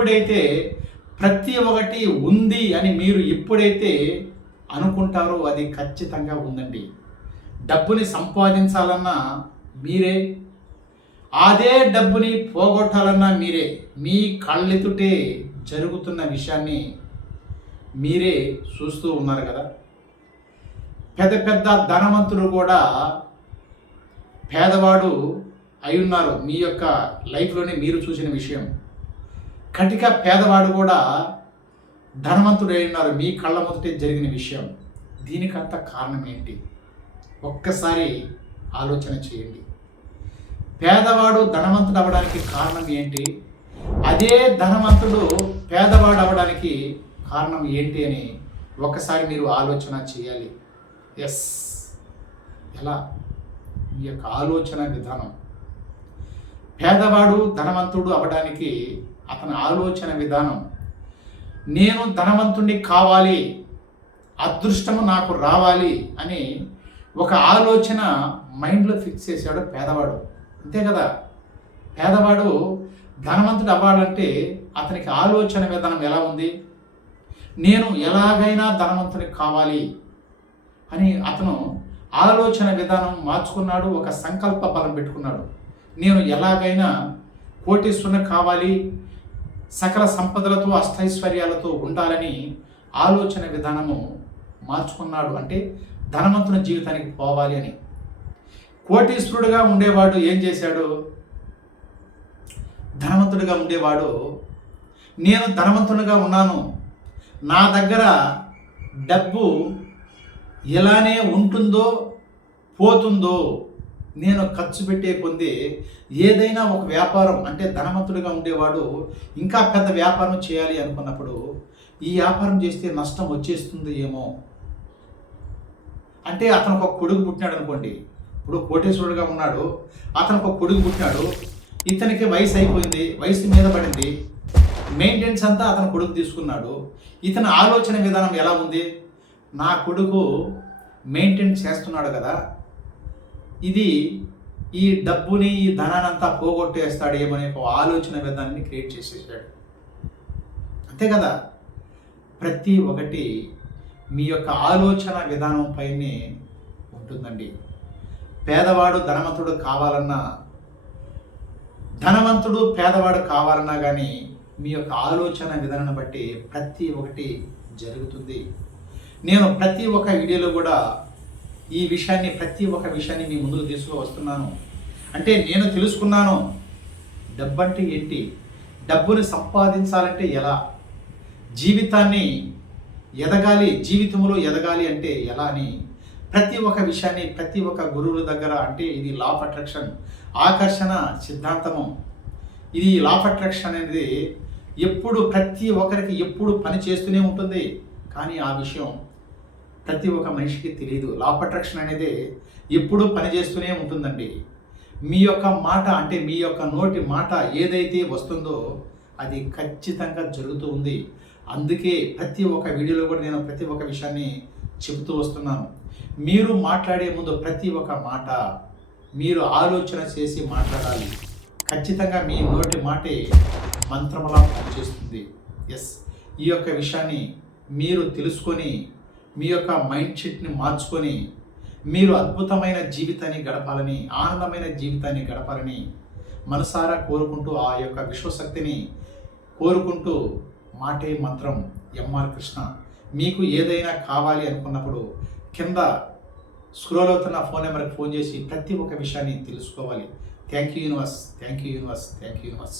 ఎప్పుడైతే ప్రతి ఒక్కటి ఉంది అని మీరు ఎప్పుడైతే అనుకుంటారో అది ఖచ్చితంగా ఉందండి. డబ్బుని సంపాదించాలన్నా మీరే, అదే డబ్బుని పోగొట్టాలన్నా మీరే. మీ కళ్ళెదుటే జరుగుతున్న విషయాన్ని మీరే చూస్తూ ఉన్నారు కదా. పెద్ద పెద్ద ధనవంతులు కూడా పేదవాడు అయి ఉన్నారు. మీ యొక్క లైఫ్లోనే మీరు చూసిన విషయం. కటిక పేదవాడు కూడా ధనవంతుడు అయి ఉన్నారు. మీ కళ్ళ మొదటే జరిగిన విషయం. దీనికంత కారణం ఏంటి? ఒక్కసారి ఆలోచన చేయండి. పేదవాడు ధనవంతుడు అవ్వడానికి కారణం ఏంటి? అదే ధనవంతుడు పేదవాడు అవ్వడానికి కారణం ఏంటి అని ఒకసారి మీరు ఆలోచన చేయాలి. ఎస్, ఎలా? మీ యొక్క ఆలోచన విధానం. పేదవాడు ధనవంతుడు అవ్వడానికి అతని ఆలోచన విధానం. నేను ధనవంతుడిని కావాలి, అదృష్టము నాకు రావాలి అని ఒక ఆలోచన మైండ్లో ఫిక్స్ చేశాడు పేదవాడు. అంతే కదా. పేదవాడు ధనవంతుడు అవ్వాలంటే అతనికి ఆలోచన విధానం ఎలా ఉంది? నేను ఎలాగైనా ధనవంతుని కావాలి అని అతను ఆలోచన విధానం మార్చుకున్నాడు. ఒక సంకల్ప బలం పెట్టుకున్నాడు. నేను ఎలాగైనా కోటీశ్వరుని కావాలి, సకల సంపదలతో అష్టైశ్వర్యాలతో ఉండాలని ఆలోచన విధానము మార్చుకున్నాడు. అంటే ధనవంతుని జీవితానికి పోవాలి అని. కోటీశ్వరుడుగా ఉండేవాడు ఏం చేశాడు? ధనవంతుడిగా ఉండేవాడు నేను ధనవంతునిగా ఉన్నాను, నా దగ్గర డబ్బు ఎలానే ఉంటుందో పోతుందో, నేను ఖర్చు పెట్టే కొంది ఏదైనా ఒక వ్యాపారం, అంటే ధనవంతుడిగా ఉండేవాడు ఇంకా పెద్ద వ్యాపారం చేయాలి అనుకున్నప్పుడు ఈ వ్యాపారం చేస్తే నష్టం వచ్చేస్తుంది ఏమో అంటే అతనికి ఒక కొడుకు పుట్టినాడు అనుకోండి. ఇప్పుడు కోటేశ్వరుడుగా ఉన్నాడు, అతనికి ఒక కొడుకు పుట్టినాడు. ఇతనికి వయసు అయిపోయింది, వయసు మీద పడింది, మెయింటెనెన్స్ అంతా అతని కొడుకు తీసుకున్నాడు. ఇతని ఆలోచన విధానం ఎలా ఉంది? నా కొడుకు మెయింటైన్ చేస్తున్నాడు కదా, ఇది ఈ డబ్బుని ఈ ధనాన్ని అంతా పోగొట్టేస్తాడు ఏమనే ఒక ఆలోచన విధానాన్ని క్రియేట్ చేసేసాడు. అంతే కదా. ప్రతి ఒక్కటి మీ యొక్క ఆలోచన విధానం పైనే ఉంటుందండి. పేదవాడు ధనవంతుడు కావాలన్నా, ధనవంతుడు పేదవాడు కావాలన్నా కానీ మీ యొక్క ఆలోచన విధానాన్ని బట్టి ప్రతి ఒక్కటి జరుగుతుంది. నేను ప్రతి ఒక్క వీడియోలో కూడా ఈ విషయాన్ని, ప్రతి ఒక్క విషయాన్ని మీ ముందుకు తీసుకువస్తున్నాను. అంటే నేను తెలుసుకున్నాను డబ్బు అంటే ఏంటి, డబ్బుని సంపాదించాలంటే ఎలా, జీవితాన్ని ఎదగాలి, జీవితంలో ఎదగాలి అంటే ఎలా అని ప్రతి ఒక్క విషయాన్ని ప్రతి ఒక్క గురువుల దగ్గర, అంటే ఇది లా ఆఫ్ అట్రాక్షన్, ఆకర్షణ సిద్ధాంతము. ఇది లా ఆఫ్ అట్రాక్షన్ అనేది ఎప్పుడు ప్రతి ఒక్కరికి ఎప్పుడు పని చేస్తూనే ఉంటుంది. కానీ ఆ విషయం ప్రతి ఒక్క మనిషికి తెలియదు. లా ఆఫ్ అట్రాక్షన్ అనేది ఎప్పుడూ పనిచేస్తూనే ఉంటుందండి. మీ యొక్క మాట, అంటే మీ యొక్క నోటి మాట ఏదైతే వస్తుందో అది ఖచ్చితంగా జరుగుతూ ఉంది. అందుకే ప్రతి ఒక్క వీడియోలో కూడా నేను ప్రతి ఒక్క విషయాన్ని చెబుతూ వస్తున్నాను. మీరు మాట్లాడే ముందు ప్రతి ఒక్క మాట మీరు ఆలోచన చేసి మాట్లాడాలి. ఖచ్చితంగా మీ నోటి మాటే మంత్రములా పనిచేస్తుంది. ఎస్, ఈ యొక్క విషయాన్ని మీరు తెలుసుకొని మీ యొక్క మైండ్ సెట్ని మార్చుకొని మీరు అద్భుతమైన జీవితాన్ని గడపాలని, ఆనందమైన జీవితాన్ని గడపాలని మనసారా కోరుకుంటూ, ఆ యొక్క విశ్వశక్తిని కోరుకుంటూ, మాటే మంత్రం ఎంఆర్ కృష్ణ. మీకు ఏదైనా కావాలి అనుకున్నప్పుడు కింద స్క్రోల్ అవుతున్న ఫోన్ నెంబర్కి ఫోన్ చేసి ప్రతి ఒక్క విషయాన్ని తెలుసుకోవాలి. Thank you universe, thank you universe, thank you universe.